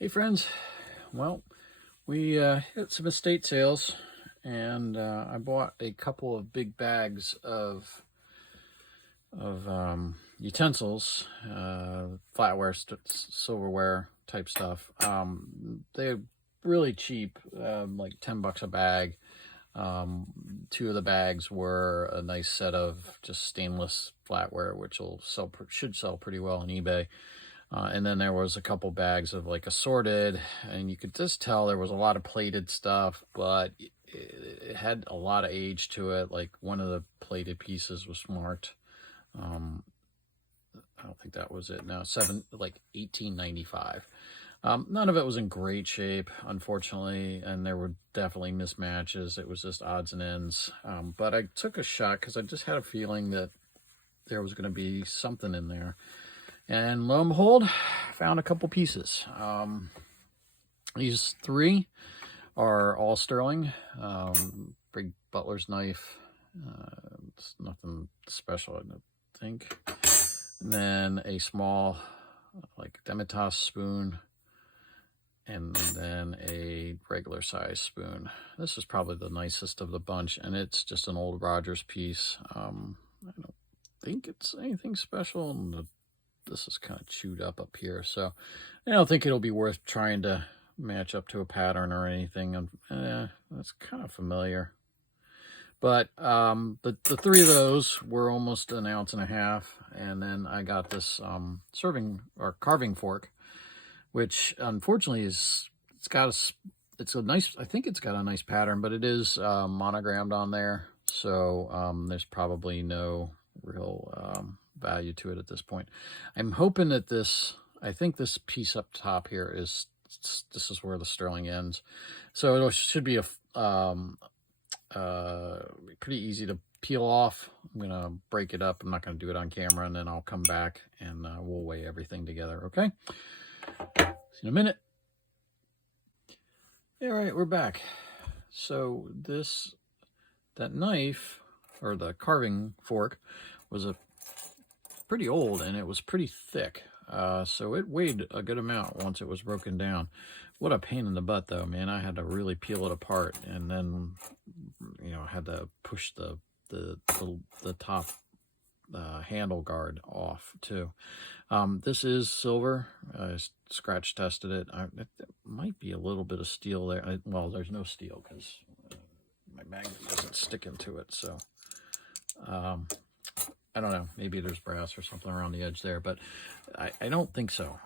Hey friends, well, we hit some estate sales, and I bought a couple of big bags of utensils, flatware, silverware type stuff. They're really cheap, like $10 a bag. Two of the bags were a nice set of just stainless flatware, which should sell pretty well on eBay. And then there was a couple bags of like assorted, and you could just tell there was a lot of plated stuff, but it had a lot of age to it. Like one of the plated pieces was marked. I don't think that was it. No, 1895. None of it was in great shape, unfortunately, and there were definitely mismatches. It was just odds and ends. But I took a shot because I just had a feeling that there was going to be something in there. And lo and behold, found a couple pieces. These three are all sterling. Big butler's knife. It's nothing special, I don't think. And then a small, like Demitasse spoon. And then a regular size spoon. This is probably the nicest of the bunch, and it's just an old Rogers piece. I don't think it's anything special. And this is kind of chewed up here, so I don't think it'll be worth trying to match up to a pattern or anything. That's kind of familiar. But the three of those were almost 1.5 ounces, and then I got this serving or carving fork, which unfortunately it's a nice, I think it's got a nice pattern, but it is monogrammed on there, so there's probably no real value to it at this point. I'm hoping that I think this piece up top here this is where the sterling ends, so it should be pretty easy to peel off. I'm gonna break it up. I'm not gonna do it on camera, and then I'll come back and we'll weigh everything together. Okay, see you in a minute. All right, we're back. So that knife, or the carving fork, was pretty old, and it was pretty thick. So it weighed a good amount once it was broken down. What a pain in the butt, though, man. I had to really peel it apart, and then, had to push the top handle guard off, too. This is silver. I scratch tested it. It might be a little bit of steel there. Well, there's no steel because my magnet doesn't stick into it, so I don't know, maybe there's brass or something around the edge there, but I don't think so.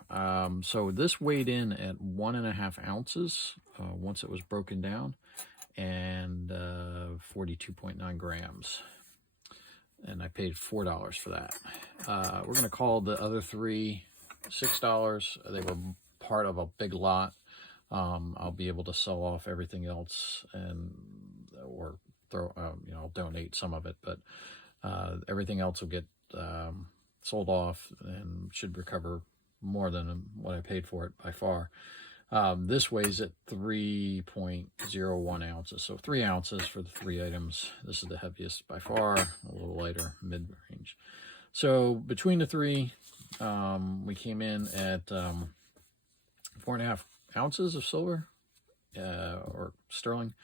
So this weighed in at 1.5 ounces once it was broken down, and 42.9 grams. And I paid $4 for that. We're going to call the other three $6. They were part of a big lot. I'll be able to sell off everything else, or throw, I'll donate some of it, but everything else will get sold off and should recover more than what I paid for it by far. This weighs at 3.01 ounces, so 3 ounces for the three items. This is the heaviest by far, a little lighter, mid-range. So between the three, we came in at 4.5 ounces of silver, or sterling,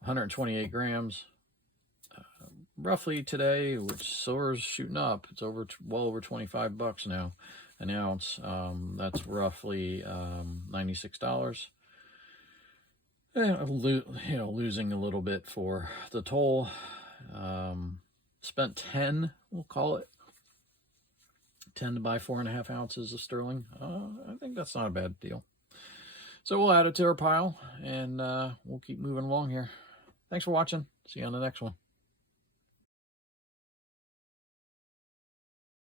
128 grams. Roughly today, which silver's shooting up, it's well over $25 now an ounce. That's roughly $96. Losing a little bit for the toll. Spent 10, we'll call it 10 to buy 4.5 ounces of sterling. I think that's not a bad deal. So we'll add it to our pile, and we'll keep moving along here. Thanks for watching. See you on the next one.